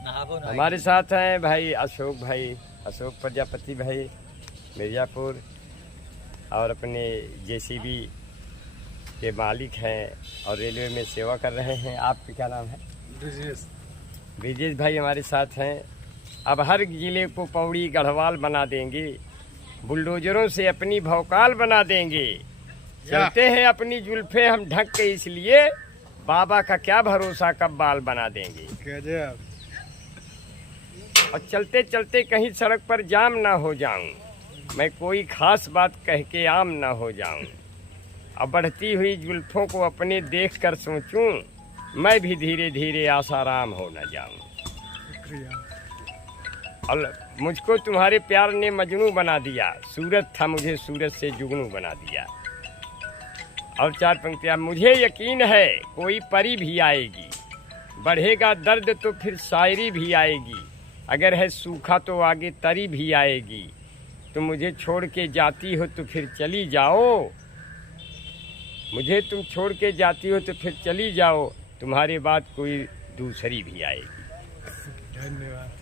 हमारे साथ हैं भाई अशोक प्रजापति भाई मिर्जापुर, और अपने जेसीबी के मालिक हैं और रेलवे में सेवा कर रहे हैं। आपका क्या नाम है? ब्रिजेश भाई हमारे साथ हैं। अब हर जिले को पौड़ी गढ़वाल बना देंगे, बुलडोजरों से अपनी भौकाल बना देंगे। चलते हैं अपनी जुल्फे हम ढक के, इसलिए बाबा का क्या भरोसा कब बाल बना देंगे। और चलते चलते कहीं सड़क पर जाम ना हो जाऊं, मैं कोई खास बात कह के आम ना हो जाऊं। अब बढ़ती हुई जुल्फों को अपने देख कर सोचूं, मैं भी धीरे धीरे आसाराम हो न जाऊं। और मुझको तुम्हारे प्यार ने मजनू बना दिया, सूरत था मुझे सूरत से जुगनू बना दिया। और 4 पंक्तियां, मुझे यकीन है कोई परी भी आएगी, बढ़ेगा दर्द तो फिर शायरी भी आएगी, अगर है सूखा तो आगे तरी भी आएगी, तुम मुझे छोड़ के जाती हो तो फिर चली जाओ, मुझे तुम छोड़ के जाती हो तो फिर चली जाओ, तुम्हारे बाद कोई दूसरी भी आएगी। धन्यवाद।